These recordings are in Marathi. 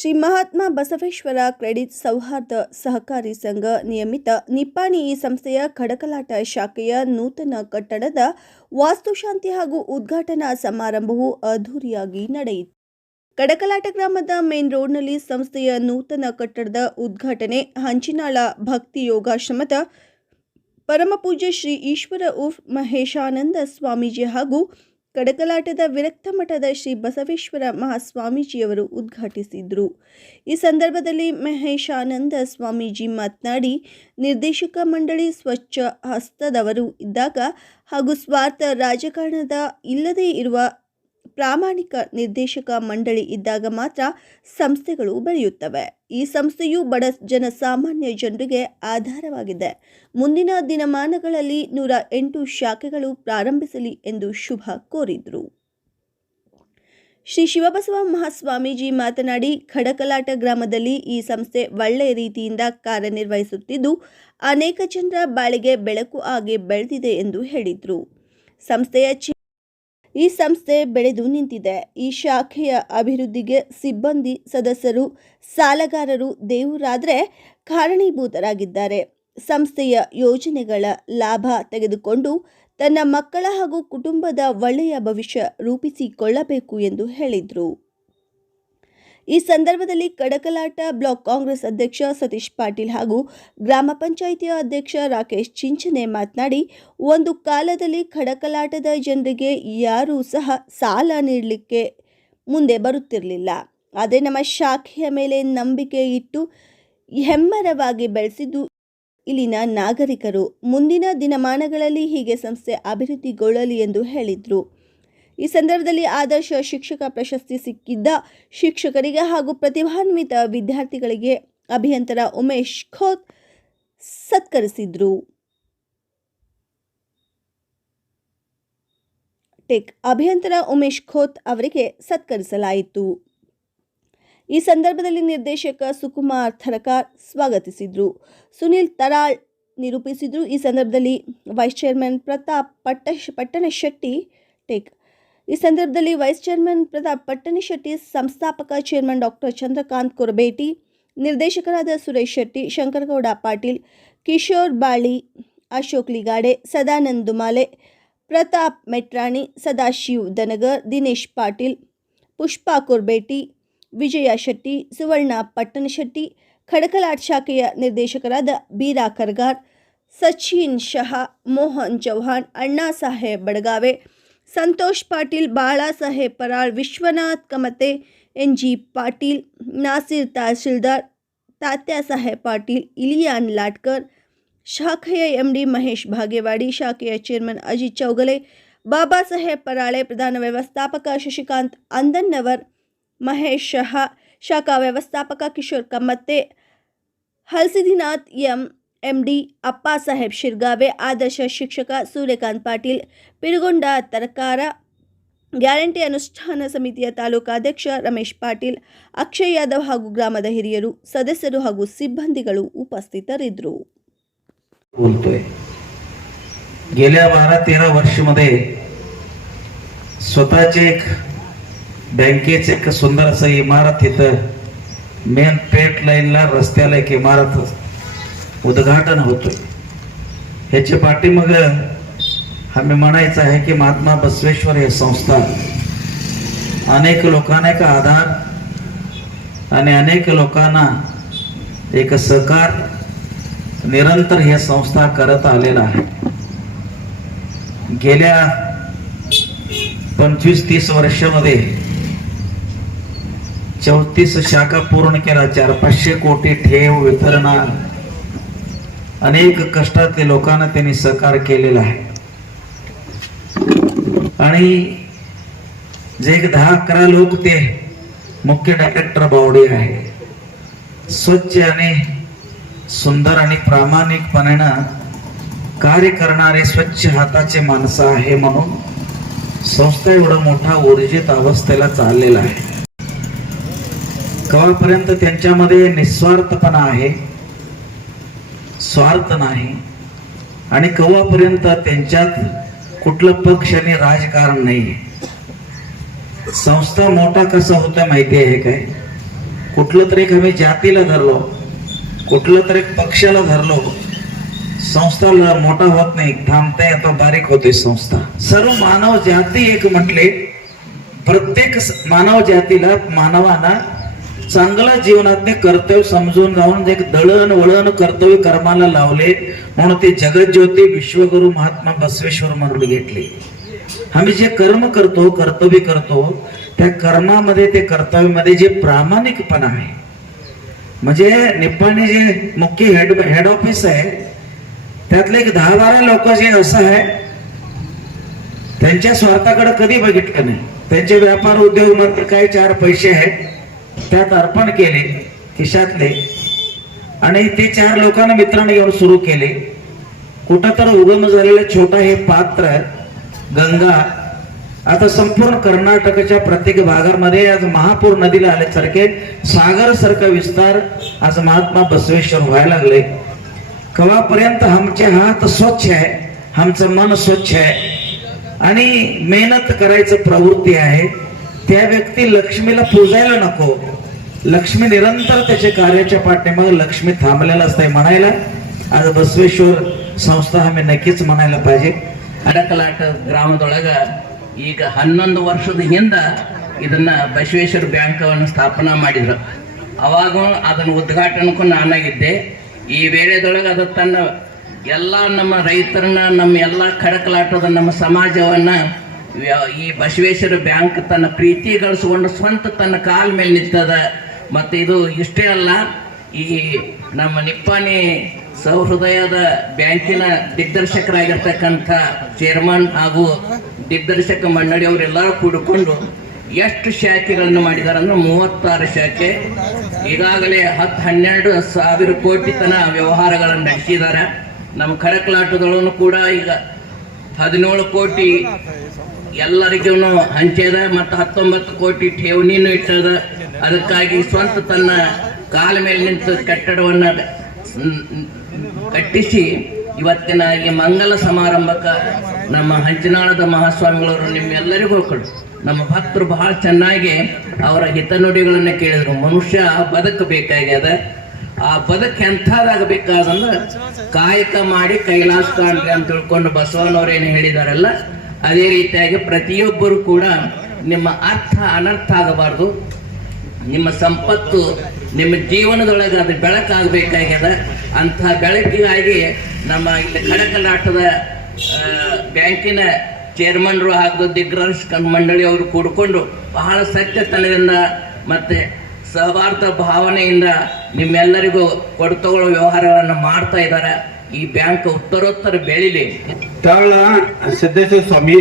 ಶ್ರೀ ಮಹಾತ್ಮ ಬಸವೇಶ್ವರ ಕ್ರೆಡಿಟ್ ಸೌಹಾರ್ದ ಸಹಕಾರಿ ಸಂಘ ನಿಯಮಿತ ನಿಪ್ಪಾಣಿ ಈ ಸಂಸ್ಥೆಯ ಕಡಕಲಾಟ ಶಾಖೆಯ ನೂತನ ಕಟ್ಟಡದ ವಾಸ್ತುಶಾಂತಿ ಹಾಗೂ ಉದ್ಘಾಟನಾ ಸಮಾರಂಭವು ಅದ್ಧೂರಿಯಾಗಿ ನಡೆಯಿತು. ಕಡಕಲಾಟ ಗ್ರಾಮದ ಮೇನ್ ರೋಡ್ನಲ್ಲಿ ಸಂಸ್ಥೆಯ ನೂತನ ಕಟ್ಟಡದ ಉದ್ಘಾಟನೆ ಹಂಚಿನಾಳ ಭಕ್ತಿ ಯೋಗಾಶ್ರಮದ ಪರಮಪೂಜ್ಯ ಶ್ರೀ ಈಶ್ವರ ಉರ್ಫ್ ಮಹೇಶಾನಂದ ಸ್ವಾಮೀಜಿ ಹಾಗೂ ಕಡಕಲಾಟದ ವಿರಕ್ತ ಮಠದ ಶ್ರೀ ಬಸವೇಶ್ವರ ಮಹಾಸ್ವಾಮೀಜಿಯವರು ಉದ್ಘಾಟಿಸಿದರು. ಈ ಸಂದರ್ಭದಲ್ಲಿ ಮಹೇಶಾನಂದ ಸ್ವಾಮೀಜಿ ಮಾತನಾಡಿ, ನಿರ್ದೇಶಕ ಮಂಡಳಿ ಸ್ವಚ್ಛ ಹಸ್ತದವರು ಇದ್ದಾಗ ಹಾಗೂ ಸ್ವಾರ್ಥ ರಾಜಕಾರಣದ ಇಲ್ಲದೇ ಇರುವ ಪ್ರಾಮಾಣಿಕ ನಿರ್ದೇಶಕ ಮಂಡಳಿ ಇದ್ದಾಗ ಮಾತ್ರ ಸಂಸ್ಥೆಗಳು ಬೆಳೆಯುತ್ತವೆ. ಈ ಸಂಸ್ಥೆಯು ಬಡ ಜನಸಾಮಾನ್ಯ ಜನರಿಗೆ ಆಧಾರವಾಗಿದೆ. ಮುಂದಿನ ದಿನಮಾನಗಳಲ್ಲಿ 108 ಶಾಖೆಗಳು ಪ್ರಾರಂಭಿಸಲಿ ಎಂದು ಶುಭ ಕೋರಿದರು. ಶ್ರೀ ಶಿವಬಸವ ಮಹಾಸ್ವಾಮೀಜಿ ಮಾತನಾಡಿ, ಕಡಕಲಾಟ ಗ್ರಾಮದಲ್ಲಿ ಈ ಸಂಸ್ಥೆ ಒಳ್ಳೆಯ ರೀತಿಯಿಂದ ಕಾರ್ಯನಿರ್ವಹಿಸುತ್ತಿದ್ದು ಅನೇಕ ಜನರ ಬಾಳಿಗೆ ಬೆಳಕು ಆಗಿ ಬೆಳೆದಿದೆ ಎಂದು ಹೇಳಿದರು. ಈ ಸಂಸ್ಥೆ ಬೆಳೆದು ನಿಂತಿದೆ. ಈ ಶಾಖೆಯ ಅಭಿವೃದ್ಧಿಗೆ ಸಿಬ್ಬಂದಿ, ಸದಸ್ಯರು, ಸಾಲಗಾರರು ದೇವರಾದರೆ ಕಾರಣೀಭೂತರಾಗಿದ್ದಾರೆ. ಸಂಸ್ಥೆಯ ಯೋಜನೆಗಳ ಲಾಭ ತೆಗೆದುಕೊಂಡು ತನ್ನ ಮಕ್ಕಳ ಹಾಗೂ ಕುಟುಂಬದ ಒಳ್ಳೆಯ ಭವಿಷ್ಯ ರೂಪಿಸಿಕೊಳ್ಳಬೇಕು ಎಂದು ಹೇಳಿದರು. ಈ ಸಂದರ್ಭದಲ್ಲಿ ಕಡಕಲಾಟ ಬ್ಲಾಕ್ ಕಾಂಗ್ರೆಸ್ ಅಧ್ಯಕ್ಷ ಸತೀಶ್ ಪಾಟೀಲ್ ಹಾಗೂ ಗ್ರಾಮ ಪಂಚಾಯಿತಿಯ ಅಧ್ಯಕ್ಷ ರಾಕೇಶ್ ಚಿಂಚನೆ ಮಾತನಾಡಿ, ಒಂದು ಕಾಲದಲ್ಲಿ ಕಡಕಲಾಟದ ಜನರಿಗೆ ಯಾರೂ ಸಹ ಸಾಲ ನೀಡಲಿಕ್ಕೆ ಮುಂದೆ ಬರುತ್ತಿರಲಿಲ್ಲ. ಆದರೆ ನಮ್ಮ ಶಾಖೆಯ ಮೇಲೆ ನಂಬಿಕೆ ಇಟ್ಟು ಹೆಮ್ಮರವಾಗಿ ಬೆಳೆಸಿದ್ದು ಇಲ್ಲಿನ ನಾಗರಿಕರು. ಮುಂದಿನ ದಿನಮಾನಗಳಲ್ಲಿ ಹೀಗೆ ಸಂಸ್ಥೆ ಅಭಿವೃದ್ಧಿಗೊಳ್ಳಲಿ ಎಂದು ಹೇಳಿದರು. ಈ ಸಂದರ್ಭದಲ್ಲಿ ಆದರ್ಶ ಶಿಕ್ಷಕ ಪ್ರಶಸ್ತಿ ಸಿಕ್ಕಿದ್ದ ಶಿಕ್ಷಕರಿಗೆ ಹಾಗೂ ಪ್ರತಿಭಾನ್ವಿತ ವಿದ್ಯಾರ್ಥಿಗಳಿಗೆ ಅಭಿಯಂತರ ಉಮೇಶ್ ಖೋತ್ ಸತ್ಕರಿಸಿದರು. ಅಭಿಯಂತರ ಉಮೇಶ್ ಖೋತ್ ಅವರಿಗೆ ಸತ್ಕರಿಸಲಾಯಿತು. ಈ ಸಂದರ್ಭದಲ್ಲಿ ನಿರ್ದೇಶಕ ಸುಕುಮಾರ್ ಥರಕಾರ್ ಸ್ವಾಗತಿಸಿದರು. ಸುನಿಲ್ ತರಾಳ್ ನಿರೂಪಿಸಿದರು. ಈ ಸಂದರ್ಭದಲ್ಲಿ ವೈಸ್ ಚೇರ್ಮನ್ ಪ್ರತಾಪ್ ಪಟ್ಟಣಶೆಟ್ಟಿ, ಸಂಸ್ಥಾಪಕ ಚೇರ್ಮನ್ ಡಾಕ್ಟರ್ ಚಂದ್ರಕಾಂತ್ ಕೊರಬೇಟಿ, ನಿರ್ದೇಶಕರಾದ ಸುರೇಶ್ ಶೆಟ್ಟಿ, ಶಂಕರಗೌಡ ಪಾಟೀಲ್, ಕಿಶೋರ್ ಬಾಳಿ, ಅಶೋಕ್ ಲಿಗಾಡೆ, ಸದಾನಂದ್ ದುಮಾಲೆ, ಪ್ರತಾಪ್ ಮೆಟ್ರಾಣಿ, ಸದಾಶಿವ್ ದನಗರ್, ದಿನೇಶ್ ಪಾಟೀಲ್, ಪುಷ್ಪಾ ಕೊರಬೇಟಿ, ವಿಜಯ ಶೆಟ್ಟಿ, ಸುವರ್ಣ ಪಟ್ಟಣಶೆಟ್ಟಿ, ಕಡಕಲಾಟ್ ಶಾಖೆಯ ನಿರ್ದೇಶಕರಾದ ಬೀರಾ ಕರ್ಗಾರ್, ಸಚಿನ್ ಶಹಾ, ಮೋಹನ್ ಚೌಹಾಣ್, ಅಣ್ಣಾ ಸಾಹೇಬ್ ಬಡಗಾವೆ, ಸಂತೋಷ್ ಪಾಟೀಲ್, ಬಾಳಾಸಾಹೇಬ್ ಪರಾಳ್, ವಿಶ್ವನಾಥ್ ಕಮತೆ, ಎನ್.ಜಿ. ಪಾಟೀಲ್, ನಾಸಿರ್ ತಹಶೀಲ್ದಾರ್, ತಾತ್ಯಾಸಾಹೇಬ್ ಪಾಟೀಲ್, ಇಲಿಯಾನ್ ಲಾಟ್ಕರ್, ಶಾಖೆಯ ಎಂಡಿ ಮಹೇಶ್ ಭಾಗೇವಾಡಿ, ಶಾಖೆಯ ಚೇರ್ಮನ್ ಅಜಿತ್ ಚೌಗಲೆ, ಬಾಬಾ ಸಾಹೇಬ್ ಪರಾಳೆ, ಪ್ರಧಾನ ವ್ಯವಸ್ಥಾಪಕ ಶಶಿಕಾಂತ್ ಅಂದನ್ನವರ್, ಮಹೇಶ್ ಶಹಾ, ಶಾಖಾ ವ್ಯವಸ್ಥಾಪಕ ಕಿಶೋರ್ ಕಮ್ಮತ್ತೆ, ಹಲ್ಸಿದಿನಾಥ್ ಎಂಡಿ ಅಪ್ಪಾ ಸಾಹೇಬ್ ಶಿರ್ಗಾವೆ, ಆದರ್ಶ ಶಿಕ್ಷಕ ಸೂರ್ಯಕಾಂತ್ ಪಾಟೀಲ್, ಪಿರುಗೊಂಡ ತರಕಾರ, ಗ್ಯಾರಂಟಿ ಅನುಷ್ಠಾನ ಸಮಿತಿಯ ತಾಲೂಕಾಧ್ಯಕ್ಷ ರಮೇಶ್ ಪಾಟೀಲ್, ಅಕ್ಷಯ್ ಯಾದವ್ ಹಾಗೂ ಗ್ರಾಮದ ಹಿರಿಯರು, ಸದಸ್ಯರು ಹಾಗೂ ಸಿಬ್ಬಂದಿಗಳು ಉಪಸ್ಥಿತರಿದ್ದರು. गेल्या 12-13 वर्षामध्ये स्वतःचे एक बँकेचे एक सुंदर असं इमारत इथं मेन पेट लाईनला रस्त्याला एक इमारत उद्घाटन होतोय. ह्याच्या पाठीमाग आम्ही म्हणायचं आहे की महात्मा बसवेश्वर हे संस्था अनेक लोकांना एक आधार आणि अनेक लोकांना एक सहकार निरंतर हे संस्था करत आलेला आहे. गेल्या 25-30 वर्षामध्ये 34 शाखा पूर्ण केला, 400-500 कोटी ठेव वितरणा, अनेक कष्टातले लोकांना त्यांनी सहकार केलेला आहे. आणि जे 10-11 लोक ते मुख्य डायरेक्टर बावडी आहे. स्वच्छ आणि सुंदर आणि प्रामाणिकपणाने कार्य करणारे स्वच्छ हाताचे माणसं आहे म्हणून संस्था एवढा मोठा ऊर्जित अवस्थेला चाललेला आहे. कवापर्यंत त्यांच्यामध्ये निस्वार्थपणा आहे, स्वार्थ नाही, आणि कवापर्यंत त्यांच्यात कुठलं पक्ष आणि राजकारण नाही. संस्था मोठा कसा होता माहिती आहे काय? कुठलं तरी एक आम्ही जातीला धरलो, कुठलं तरी पक्षाला धरलो, संस्था मोठा होत नाही, थांबताय आता बारीक होते संस्था. सर्व मानव जाती एक म्हटले, प्रत्येक मानव जातीला मानवाना चांगला जीवनातले कर्तव्य समजून जाऊन एक दळण वळण कर्तव्य कर्माला लावले, म्हणून ते जगज्योती विश्वगुरु महात्मा बसवेश्वर म्हणून घेतले. आम्ही जे कर्म करतो, कर्तव्य करतो, त्या कर्मामध्ये ते कर्तव्यामध्ये जे प्रामाणिकपणा आहे, म्हणजे निप्पाणी जे मुख्य हेड ऑफिस आहे त्यातले एक 10-12 लोक जे असं आहे त्यांच्या स्वार्थाकडे कधी बघितलं नाही. त्यांचे व्यापार उद्योग मध्ये काही 4 पैसे आहेत त्यात अर्पण केले खिशातले, आणि ते 4 लोकांना मित्रांनी घेऊन सुरू केले. कुठं तर उगम झालेलं छोटा हे पात्र गंगा आता संपूर्ण कर्नाटकाच्या प्रत्येक भागामध्ये आज महापूर नदीला आल्यासारखे सागर सारखा विस्तार आज महात्मा बसवेश्वर व्हायला लागले. कवापर्यंत आमचे हात स्वच्छ आहे, आमचं मन स्वच्छ आहे आणि मेहनत करायचं प्रवृत्ती आहे, त्या व्यक्ती लक्ष्मीला पूजायला नको. लक्ष्मी निरंतर त्याच्या कार्याच्या पाठीमागे लक्ष्मी थांबलेला असते म्हणायला आज बसवेश्वर संस्था आम्ही नक्कीच म्हणायला पाहिजे. ಅಡಕಲಾಟ ಗ್ರಾಮದೊಳಗ ಈಗ 11 ವರ್ಷದ ಹಿಂದ ಇದನ್ನ ಬಸವೇಶ್ವರ ಬ್ಯಾಂಕವನ್ನು ಸ್ಥಾಪನಾ ಮಾಡಿದ್ರು. ಅವಾಗ ಅದನ್ನು ಉದ್ಘಾಟನಕ್ಕೂ ನಾನಾಗಿದ್ದೆ. ಈ ವೇಳೆದೊಳಗೆ ಅದು ತನ್ನ ಎಲ್ಲ ನಮ್ಮ ರೈತರನ್ನ, ನಮ್ಮ ಎಲ್ಲ ಕಡಕಲಾಟದ ನಮ್ಮ ಸಮಾಜವನ್ನ ಈ ಬಸವೇಶ್ವರ ಬ್ಯಾಂಕ್ ತನ್ನ ಪ್ರೀತಿ ಗಳಿಸ್ಕೊಂಡು ಸ್ವಂತ ತನ್ನ ಕಾಲ ಮೇಲೆ ನಿಂತದ. ಮತ್ತು ಇದು ಇಷ್ಟೇ ಅಲ್ಲ, ಈ ನಮ್ಮ ನಿಪ್ಪಾಣಿ ಸಹೃದಯದ ಬ್ಯಾಂಕಿನ ದಿಗ್ದರ್ಶಕರಾಗಿರ್ತಕ್ಕಂಥ ಚೇರ್ಮನ್ ಹಾಗೂ ದಿಗ್ದರ್ಶಕ ಮಂಡಳಿಯವರೆಲ್ಲರೂ ಕೂಡಿಕೊಂಡು ಎಷ್ಟು ಶಾಖೆಗಳನ್ನು ಮಾಡಿದ್ದಾರೆ ಅಂದ್ರೆ 36 ಶಾಖೆ. ಈಗಾಗಲೇ 10-12 ಸಾವಿರ ಕೋಟಿ ತನ ವ್ಯವಹಾರಗಳನ್ನು ನಡೆಸಿದ್ದಾರೆ. ನಮ್ಮ ಕಡಕಲಾಟದೊಳಗೂ ಕೂಡ ಈಗ 17 ಕೋಟಿ ಎಲ್ಲರಿಗೂ ಹಂಚಿದ ಮತ್ತು 19 ಕೋಟಿ ಠೇವಣಿನೂ ಇಟ್ಟದ. ಅದಕ್ಕಾಗಿ ಸ್ವಂತ ತನ್ನ ಕಾಲ ಮೇಲೆ ನಿಂತು ಕಟ್ಟಡವನ್ನು ಕಟ್ಟಿಸಿ ಇವತ್ತಿನ ಈ ಮಂಗಲ ಸಮಾರಂಭಕ್ಕೆ ನಮ್ಮ ಹಂಚಿನಾಳದ ಮಹಾಸ್ವಾಮಿಗಳವರು ನಿಮ್ಮೆಲ್ಲರಿಗೂ ಕೊಡು. ನಮ್ಮ ಭಕ್ತರು ಬಹಳ ಚೆನ್ನಾಗಿ ಅವರ ಹಿತನುಡಿಗಳನ್ನು ಕೇಳಿದ್ರು. ಮನುಷ್ಯ ಬದುಕಬೇಕಾಗ್ಯದ, ಆ ಬದುಕು ಎಂಥದಾಗಬೇಕಾದಂದ್ರೆ ಕಾಯಕ ಮಾಡಿ ಕೈಲಾಸ ಕಾಣ್ರಿ ಅಂತ ತಿಳ್ಕೊಂಡು ಬಸವನವರೇನು ಹೇಳಿದಾರಲ್ಲ, ಅದೇ ರೀತಿಯಾಗಿ ಪ್ರತಿಯೊಬ್ಬರು ಕೂಡ ನಿಮ್ಮ ಅರ್ಥ ಅನರ್ಥ ಆಗಬಾರ್ದು. ನಿಮ್ಮ ಸಂಪತ್ತು ನಿಮ್ಮ ಜೀವನದೊಳಗೆ ಅದು ಬೆಳಕಾಗಬೇಕಾಗ್ಯದ. ಅಂಥ ಬೆಳಕಿಗಾಗಿ ನಮ್ಮ ಇಲ್ಲಿ ಕಡಕಲಾಟದ ಬ್ಯಾಂಕಿನ ಚೇರ್ಮನ್ರು ಹಾಗೂ ದಿಗ್ದರ್ಶಕ ಮಂಡಳಿಯವರು ಕೂಡಿಕೊಂಡು ಬಹಳ ಸತ್ಯತನದಿಂದ ಮತ್ತು ಸೌಹಾರ್ದ ಭಾವನೆಯಿಂದ ನಿಮ್ಮೆಲ್ಲರಿಗೂ ಕೊಡುತಗೊಳ್ಳೋ ವ್ಯವಹಾರಗಳನ್ನು ಮಾಡ್ತಾ ಇದ್ದಾರೆ. ಈ ಬ್ಯಾಂಕ್ ಉತ್ತರೋತ್ತರ ಬೆಳಿಲಿ. त्यावेळेला सिद्धेश्वर स्वामी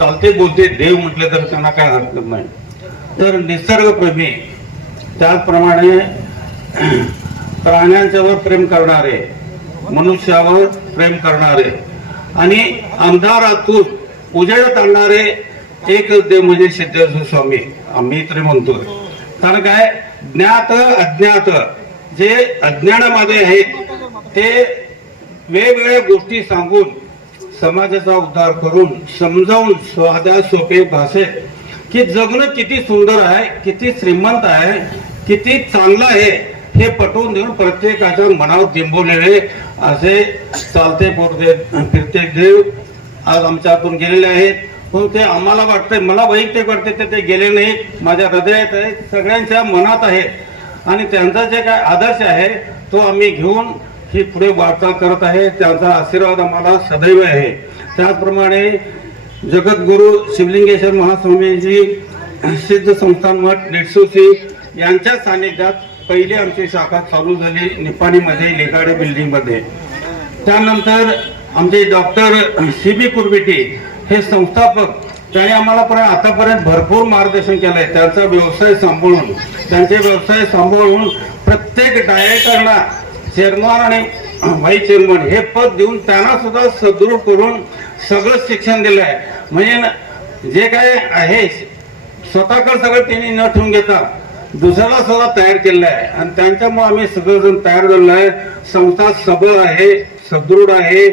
चालते बोलते देव म्हटले तर त्यांना काय हरकत नाही. तर निसर्गप्रेमी, त्याचप्रमाणे प्राण्यांच्यावर प्रेम करणारे, मनुष्यावर प्रेम करणारे आणि अंधारातून उजेडात आणणारे एक देव म्हणजे सिद्धेश्वर स्वामी आम्ही तरी म्हणतोय. कारण काय, ज्ञात अज्ञात जे अज्ञानामध्ये आहेत ते वेगवेगळ्या गोष्टी सांगून समाजाचा उद्धार करून समजावून साध्या सोपे भाषेत की जगणं किती सुंदर आहे, किती श्रीमंत आहे, किती चांगलं आहे हे पटवून देऊन प्रत्येकाच्या मनावर बिंबवलेले असे चालते फिरते देव आज आमच्या हातून गेलेले आहेत. पण ते आम्हाला वाटतंय, मला वैयक्तिक वाटते ते गेले नाहीत, माझ्या हृदयात आहेत, सगळ्यांच्या मनात आहेत. आणि त्यांचा जे काय आदर्श आहे तो आम्ही घेऊन ही पुढे वाटचाल करत आहे. त्यांचा आशीर्वाद आम्हाला सदैव आहे. त्याचप्रमाणे जगद्गुरु शिवलिंगेश्वर महास्वामीजी सिद्ध संस्थान मठ निटसुसी यांच्या सानिध्यात पहिली आमची शाखा चालू झाली निपाणीमध्ये लेगाडे बिल्डिंगमध्ये. त्यानंतर आमचे डॉक्टर CB कुरबेटी हे संस्थापक, त्यांनी आम्हाला आतापर्यंत भरपूर मार्गदर्शन केलंय. त्यांचा व्यवसाय सांभाळून प्रत्येक डायरेक्टरला चेअरमन आणि व्हाईस चेअरमन हे पद देऊन त्यांना सुद्धा सदृढ करून सगळं शिक्षण दिलं आहे. म्हणजे जे काय आहे स्वतःकडे सगळं त्यांनी न ठेवून घेता दुसऱ्याला सुद्धा तयार केलेलं आहे. आणि त्यांच्यामुळे आम्ही सगळेजण तयार झालेलो आहे. संस्था सबळ आहे, सदृढ आहे,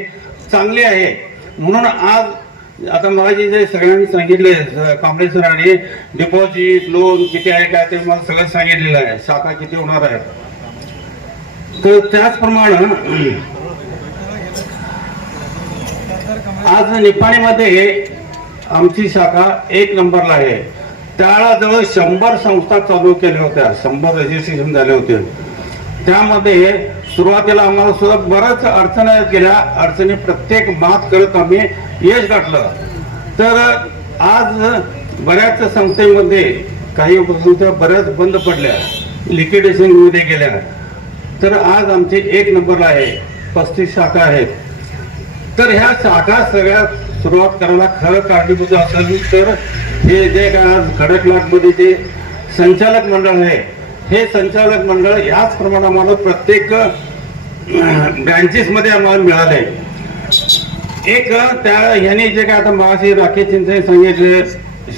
चांगली आहे. म्हणून आज आता माझी जे सगळ्यांनी सांगितले कांबळे सरांनी डिपॉझिट लोन किती आहे काय ते मला सगळं सांगितलेलं आहे, शाखा किती होणार आहे. तर त्याचप्रमाणे आज निपाणीमध्ये आमची शाखा 1 नंबरला आहे. त्यावेळेला जवळ 100 संस्था चालू केल्या होत्या, 100 रजिस्ट्रेशन झाले होते. त्यामध्ये सुरुवातीला आम्हाला सुद्धा बऱ्याच अडचणी गेल्या, अडचणी प्रत्येक मात करत आम्ही यश गाठलं. तर आज बऱ्याच संस्थेमध्ये काही संस्था बऱ्याच बंद पडल्या, लिक्विडेशन मध्ये गेल्या. तर आज आमची 1 नंबरला आहे, 35 शाखा आहेत. तर ह्या शाखा सगळ्यात सुरुवात करायला खरं कारणीभूत असेल तर हे जे काय आज खडकलाटमध्ये जे संचालक मंडळ आहे, हे संचालक मंडळ याच प्रमाणे आम्हाला प्रत्येक ब्रँचेसमध्ये आम्हाला मिळाले. एक त्या ह्याने जे काय आता मागाशी राकेश चिंचे सांगितले,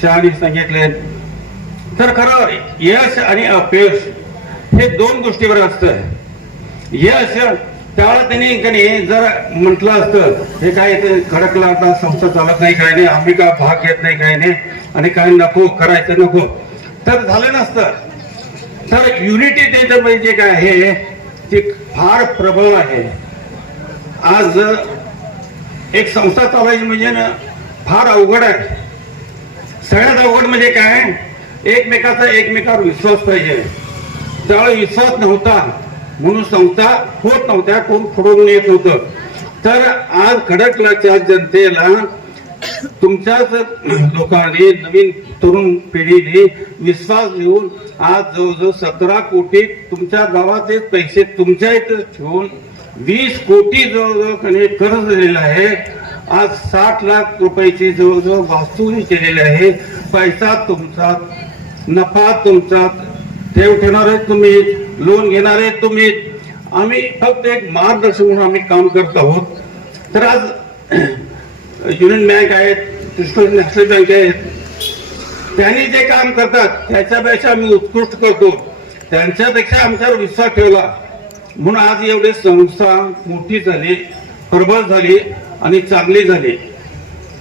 शहानी सांगितले, तर खरं यश आणि अपयश हे 2 गोष्टीवर असतं. यश त्यावेळेला त्यांनी जर म्हटलं असतं हे काय ते खडकलाटा संस्था चालत नाही, काही नाही, आम्ही का भाग घेत नाही, काही नाही, आणि काही नको करायचं नको, तर झालं नसतं. तर युनिटी त्याच्यामध्ये जे काय आहे ते फार प्रबळ आहे. आज एक संस्था चालवायची म्हणजे ना फार अवघड आहे. सगळ्यात अवघड म्हणजे काय, एकमेकावर विश्वास पाहिजे. त्यावेळेस विश्वास नव्हता म्हणून संस्था होत नव्हत्या, कोण पुढून येत होतं. तर आज खडकलाच्या जनतेला तुमच्याच लोकांनी, नवीन तरुण पिढीने विश्वास देऊन आज जवळजवळ 17 कोटी तुमच्या गावाचे पैसे तुमच्या इथे ठेवून 20 कोटी जवळजवळ कर्ज दिलेलं आहे. आज 60 लाख रुपयाची जवळजवळ वास्तूही केलेली आहे. पैसा तुमचा, नफा तुमचा, ठेव ठेवणारे तुम्ही, लोन घेणारे तुम्ही. आम्ही फक्त एक मार्गदर्शक म्हणून आम्ही काम करत आहोत. तर आज युनियन बँक आहेत, नॅशनल बँक आहेत, त्यांनी जे काम करतात त्याच्यापेक्षा आम्ही उत्कृष्ट करतो. त्यांच्यापेक्षा आमच्यावर विश्वास ठेवला म्हणून आज एवढी संस्था मोठी झाली, प्रबळ झाली आणि चांगली झाली.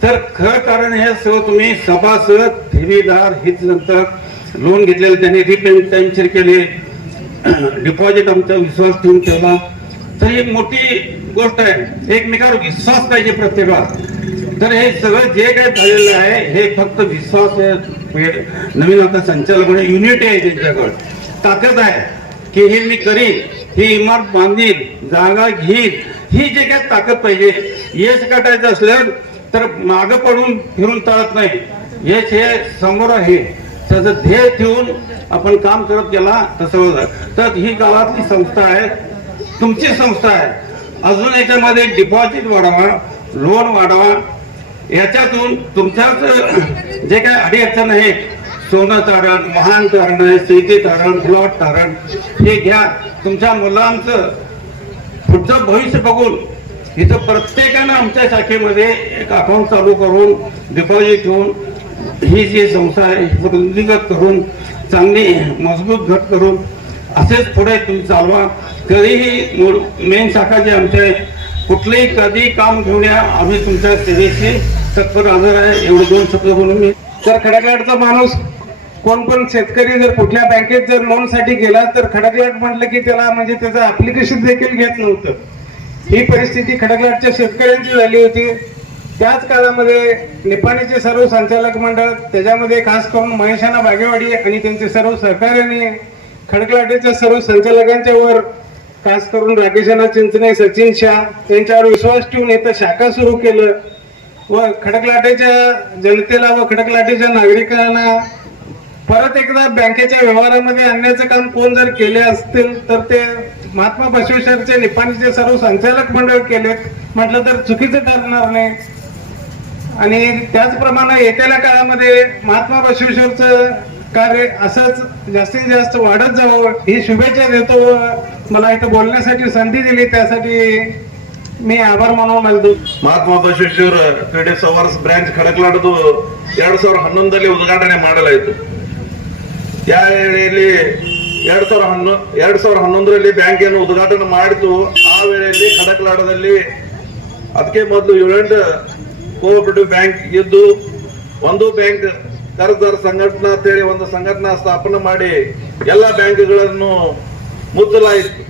तर खरं कारण हे सगळं तुम्ही सभासद, ठेवीदार, हितचिंतक, लोन घेतलेले त्यांनी रिपेमेंट टाइमशीर केले, डिपॉझिट आमचा विश्वास ठेवून ठेवला. तर ही मोठी गोष्ट आहे. एकमेकावर विश्वास पाहिजे प्रत्येकाला. तर हे सगळं जे काही झालेलं आहे हे फक्त विश्वास आहे. नवीन आता संचालक युनिटी आहे, त्यांच्याकडे ताकद आहे की हे मी करीन, ही इमारत बांधील, जागा घेईल, ही जे काय ताकद पाहिजे. यश गाठायचं असलं तर मागं पडून फिरून चालत नाही. यश हे समोर आहे, त्याचं ध्येय ठेवून आपण काम करत गेला तसं होतं. तर ही गावातली संस्था आहे, तुमची संस्था आहे. अजून याच्यामध्ये डिपॉझिट वाढवा, लोन वाढवा. याच्यातून तुमच्याच जे काय अडीअडचण आहे, सोनं तारण, वाहन तारण, शेती तारण, प्लॉट तारण, हे घ्या. तुमच्या मुलांचं पुढचं भविष्य बघून इथं प्रत्येकानं आमच्या शाखेमध्ये एक अकाउंट चालू करून डिपॉझिट ठेवून ही जी संस्था आहे वृद्धिगत करून, चांगली मजबूत घट करून असेच पुढे तुम्ही चालवा. कधीही मेन शाखा जी आमच्या आहे, कुठलंही कधी काम घेऊन या, आम्ही तुमच्या सेवेशी तत्पर हजर आहे. एवढं 2 शब्द बोलून मी. तर खडकलाटचा माणूस कोण पण शेतकरी जर कुठल्या बँकेत जर लोन साठी गेला तर खडकलाट म्हटलं की त्याला म्हणजे त्याचं ऍप्लिकेशन देखील घेत नव्हतं. ही परिस्थिती खडकलाटच्या शेतकऱ्यांची झाली होती. त्याच काळामध्ये निपाणीचे सर्व संचालक मंडळ, त्याच्यामध्ये खास करून महेशाना बागेवाडी आणि त्यांचे सर्व सहकार्याने खडकलाटेच्या सर्व संचालकांच्या वर, खास करून राकेशाना चिंचणे, सचिन शाह त्यांच्यावर विश्वास ठेवून इथं शाखा सुरू केलं व खडकलाटेच्या जनतेला व खडकलाटेच्या नागरिकांना परत एकदा बँकेच्या व्यवहारामध्ये आणण्याचं काम कोण जर केले असतील तर ते महात्मा बसवेश्वरचे निपाणीचे सर्व संचालक मंडळ केले म्हटलं तर चुकीचं ठरणार नाही. आणि त्याचप्रमाणे येत्या काळामध्ये महात्मा बसवेश्वरचं कार्य असंच जास्तीत जास्त वाढत जावं ही शुभेच्छा देतो. मला इथं बोलण्यासाठी संधी दिली त्यासाठी मी आभार मानून मानतो. ಮಹಾತ್ಮ ಬಸವೇಶ್ವರ ಕ್ರೀಡೆ ಸವರ್ಸ್ ಬ್ರಾಂಚ್ ಖಡಕ್ಲಾಟದು 2011ರಲ್ಲಿ ಉದ್ಘಾಟನೆ ಮಾಡಲಾಯಿತು. ಯಾವ ವೇಳೆಯಲ್ಲಿ 2011ರಲ್ಲಿ ಬ್ಯಾಂಕ್ ಏನು ಉದ್ಘಾಟನೆ ಮಾಡಿತು, ಆ ವೇಳೆಯಲ್ಲಿ ಖಡಕ್ಲಾಟದಲ್ಲಿ ಅದಕ್ಕೆ ಮೊದಲು 7 ಕೋಆಪರೇಟಿವ್ ಬ್ಯಾಂಕ್ ಇದ್ದು ಒಂದು ಬ್ಯಾಂಕ್ ಕರ್ಜದಾರ ಸಂಘಟನಾ ಅಂತೇಳಿ ಒಂದು ಸಂಘಟನಾ ಸ್ಥಾಪನೆ ಮಾಡಿ ಎಲ್ಲ ಬ್ಯಾಂಕ್ಗಳನ್ನು ಮುಚ್ಚಲಾಯಿತು.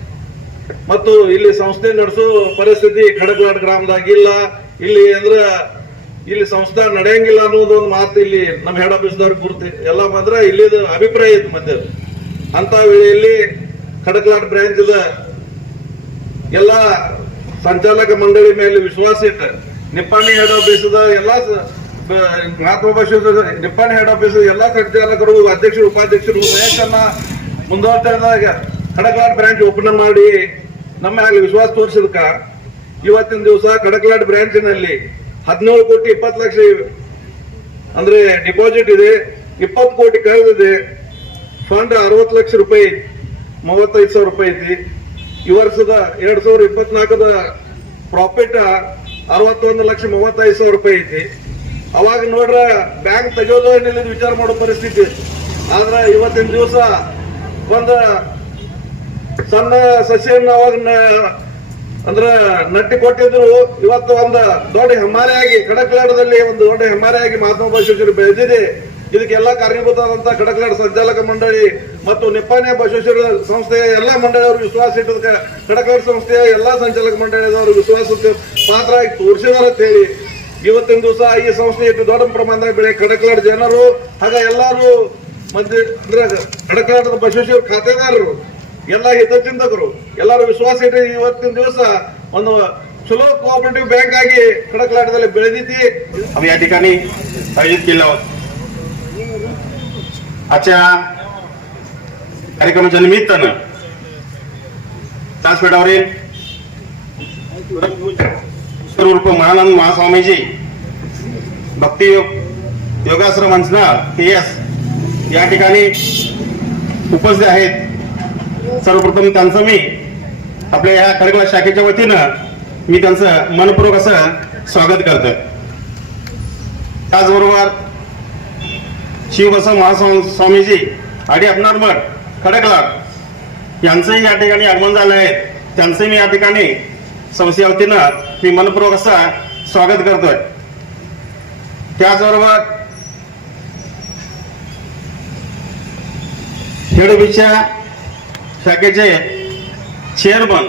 ಮತ್ತು ಇಲ್ಲಿ ಸಂಸ್ಥೆ ನಡೆಸೋ ಪರಿಸ್ಥಿತಿ ಖಡಕ್ವಾಡ ಗ್ರಾಮದಾಗಿಲ್ಲ. ಇಲ್ಲಿ ಇಲ್ಲಿ ಸಂಸ್ಥೆ ನಡೆಯಂಗಿಲ್ಲ ಅನ್ನೋದು ಒಂದು ಮಾತು ಇಲ್ಲಿ ನಮ್ಮ ಹೆಡ್ ಆಫೀಸ್ದವ್ರಿಗೆ ಗುರುತಿ ಎಲ್ಲ ಬಂದ್ರೆ ಇಲ್ಲಿ ಅಭಿಪ್ರಾಯ ಇತ್ತು ಮತ್ತೆ. ಅಂತ ವೇಳೆಯಲ್ಲಿ ಖಡಕ್ಲಾಟ್ ಬ್ರಾಂಚ್ ಎಲ್ಲ ಸಂಚಾಲಕ ಮಂಡಳಿ ಮೇಲೆ ವಿಶ್ವಾಸ ಇಟ್ಟು ನಿಪ್ಪಾಣಿ ಹೆಡ್ ಆಫೀಸ್ ಎಲ್ಲ ನಿಪ್ಪಾಣಿ ಹೆಡ್ ಆಫೀಸ್ ಎಲ್ಲ ಸಂಚಾಲಕರು, ಅಧ್ಯಕ್ಷರು, ಉಪಾಧ್ಯಕ್ಷರು ವಯಸ್ಸನ್ನ ಮುಂದುವರೆದಾಗ ಖಡಕ್ಲಾಟ್ ಬ್ರಾಂಚ್ ಓಪನ್ ಮಾಡಿ ನಮ್ಮ ಅಲ್ಲಿ ವಿಶ್ವಾಸ ತೋರಿಸಿದಕ್ಕ ಇವತ್ತಿನ ದಿವಸ ಖಡಕ್ಲಾಟ್ ಬ್ರಾಂಚಿನಲ್ಲಿ 17 ಕೋಟಿ 20 ಲಕ್ಷ ಅಂದ್ರೆ ಡಿಪಾಸಿಟ್ ಇದೆ, 20 ಕೋಟಿ ಕಳೆದಿದೆ. ಫಂಡ್ 60 ಲಕ್ಷ ರೂಪಾಯಿ 35,000 ರೂಪಾಯಿ ಐತಿ. ಈ ವರ್ಷದ 2024ದ ಪ್ರಾಫಿಟ್ 61,35,000 ರೂಪಾಯಿ ಐತಿ. ಅವಾಗ ನೋಡ್ರ ಬ್ಯಾಂಕ್ ತೆಗೆಯೋದು ಏನಿಲ್ಲ ವಿಚಾರ ಮಾಡೋ ಪರಿಸ್ಥಿತಿ. ಆದ್ರ ಇವತ್ತಿನ ದಿವಸ ಒಂದ ಸಣ್ಣ ಸಸ್ಯನ್ನ ಅವಾಗ ಅಂದ್ರ ನಟ್ಟಿ ಕೊಟ್ಟಿದ್ರು. ಇವತ್ತು ಒಂದು ದೊಡ್ಡ ಹೆಮ್ಮಾರೆಯಾಗಿ ಖಡಕ್ಲಾಡದಲ್ಲಿ ಒಂದು ದೊಡ್ಡ ಹೆಮ್ಮಾರೆಯಾಗಿ ಮಹಾತ್ಮ ಬಸವೇಶ್ವರ ಬೆಳೆದಿದೆ. ಇದಕ್ಕೆಲ್ಲ ಕಾರಣೀಭೂತವಾದಂತ ಖಡಕ್ಲಾಡ ಸಂಚಾಲಕ ಮಂಡಳಿ ಮತ್ತು ನಿಪ್ಪಾಣಿ ಬಸವೇಶ್ವರ ಸಂಸ್ಥೆಯ ಎಲ್ಲ ಮಂಡಳಿಯವರು ವಿಶ್ವಾಸ ಇಟ್ಟದ ಖಡಕ್ಲಾಡ ಸಂಸ್ಥೆಯ ಎಲ್ಲಾ ಸಂಚಾಲಕ ಮಂಡಳಿಯವರು ವಿಶ್ವಾಸಕ್ಕೆ ಪಾತ್ರ ಆಗಿ ತೋರಿಸಿದಾರ ಅಂತ ಹೇಳಿ ಇವತ್ತಿನ ದಿವಸ ಈ ಸಂಸ್ಥೆ ಎಷ್ಟು ದೊಡ್ಡ ಪ್ರಮಾಣದಾಗ ಬೆಳೆ ಖಡಕ್ಲಾಡ ಜನರು ಹಾಗ ಎಲ್ಲಾರು ಮಧ್ಯೆ ಅಂದ್ರೆ ಖಡಕ್ಲಾಡದ ಬಸವೇಶ್ವರ ಖಾತೆದಾರರು ಎಲ್ಲ ಹಿತಚಿಂತಕರು ಎಲ್ಲರೂ ವಿಶ್ವಾಸ ಇಟ್ಟು ಇವತ್ತಿನ ದಿವಸ ಒಂದು चलो कोऑपरेटिव्ह बँक आगी खडकलाटमध्ये बेळदीती आम्ही या ठिकाणी आयोजित केलं आहोत. आजच्या कार्यक्रमाच्या निमित्तानं व्यासपीठावरील स्वरूप महानंद महास्वामीजी भक्ती योगाश्रम अंचनाळ PS या ठिकाणी उपस्थित आहेत. सर्वप्रथम त्यांचं मी आपल्या या खडकला शाखेच्या वतीनं मी त्यांचं मनपूर्वक असं स्वागत करतोय. त्याचबरोबर शिवबसव महास्वामीजी आणि अपनार मठ खडकलाट यांचंही या ठिकाणी आगमन झालं आहे. त्यांचंही मी या ठिकाणी संस्थेच्या वतीनं मी मनपूर्वक असं स्वागत करतोय. त्याचबरोबर खेडूच्या शाखेचे चेअरमन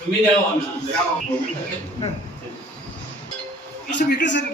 तुम्ही द्यावा असं वेगळं झालं.